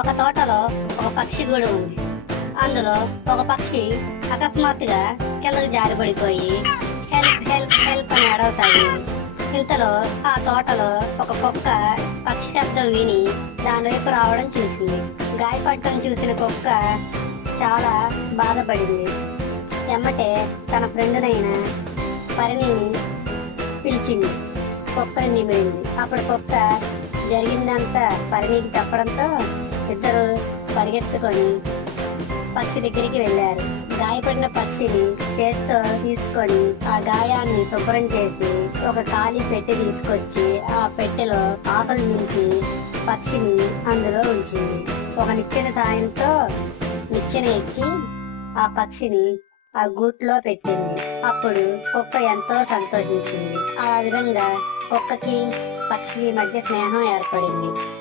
ఒక తోటలో ఒక పక్షి గూడు ఉంది. అందులో ఒక పక్షి అకస్మాత్తుగా కిందకు జారిపడిపోయి హెల్ప్ హెల్ప్ హెల్ప్ అని ఏడవసాగింది. ఇంతలో ఆ తోటలో ఒక కుక్క పక్షి శబ్దం విని దాని వైపు రావడం చూసింది. గాయపడటం చూసిన కుక్క చాలా బాధపడింది. ఎమ్మటే తన ఫ్రెండ్నైన పరిణిని పిలిచింది. కుక్కని నిమిరింది. అప్పుడు కుక్క జరిగిందంతా పరిణికి చెప్పడంతో ఇద్దరు పరిగెత్తుకొని పక్షి దగ్గరికి వెళ్ళారు. గాయపడిన పక్షిని చేత్తో తీసుకొని ఆ గాయాన్ని శుభ్రం చేసి ఒక ఖాళీ పెట్టె తీసుకొచ్చి ఆ పెట్టెలో ఆకలి నింపి పక్షిని అందులో ఉంచింది. ఒక నిచ్చెన సాయంతో నిచ్చెన ఎక్కి ఆ పక్షిని ఆ గూట్లో పెట్టింది. అప్పుడు కుక్క ఎంతో సంతోషించింది. ఆ విధంగా కుక్కకి పక్షికి మధ్య స్నేహం ఏర్పడింది.